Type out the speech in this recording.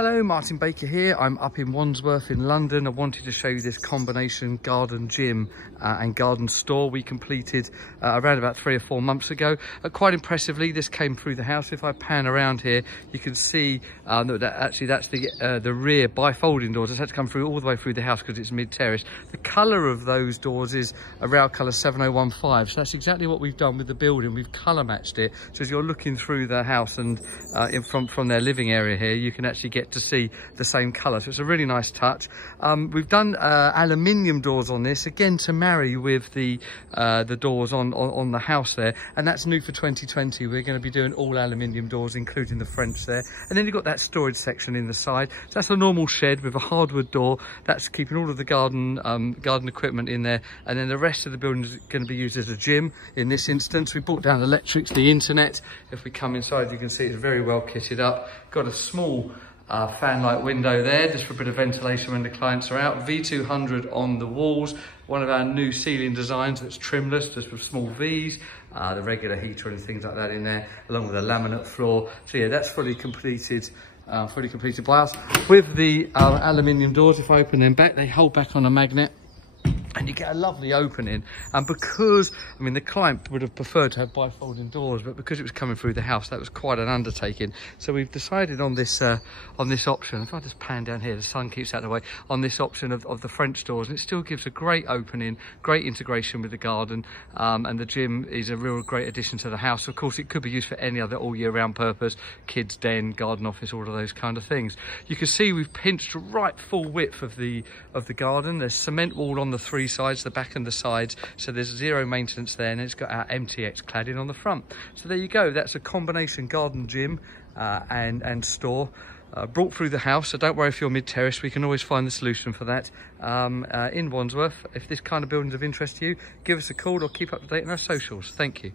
Hello, Martin Baker here. I'm up in Wandsworth in London. I wanted to show you this combination garden gym and garden store we completed around about 3 or 4 months ago. Quite impressively, this came through the house. If I pan around here, you can see that actually that's the rear bifolding doors. It's had to come through all the way through the house because it's mid-terrace. The colour of those doors is a rail colour 7015. So that's exactly what we've done with the building. We've colour matched it. So as you're looking through the house and from their living area here, you can actually get to see the same colour. So it's a really nice touch. We've done aluminium doors on this, again to marry with the doors on the house there, and that's new for 2020. We're going to be doing all aluminium doors, including the French there. And then you've got that storage section in the side. So that's a normal shed with a hardwood door. That's keeping all of the garden equipment in there. And then the rest of the building is going to be used as a gym. In this instance, we brought down electrics, the internet. If we come inside, you can see it's very well kitted up. Got a small fan light window there just for a bit of ventilation when the clients are out. V200 on the walls, one of our new ceiling designs that's trimless, just with small V's, the regular heater and things like that in there, along with a laminate floor. So yeah, that's fully completed by us. With the aluminium doors, if I open them back, they hold back on a magnet, and you get a lovely opening. And because, I mean, the client would have preferred to have bifolding doors, but because it was coming through the house, that was quite an undertaking. So we've decided on this option. If I just pan down here, the sun keeps out of the way, on this option of the French doors, and it still gives a great opening, great integration with the garden, and the gym is a real great addition to the house. Of course, it could be used for any other all year round purpose, kids den, garden office, all of those kind of things. You can see we've pinched right full width of the garden. There's cement wall on the 3 sides, the back and the sides, so there's zero maintenance there, and it's got our MTX cladding on the front. So there you go, that's a combination garden gym and store brought through the house. So don't worry if you're mid-terrace, we can always find the solution for that in Wandsworth. If this kind of building's of interest to you, give us a call or keep up to date on our socials. Thank you.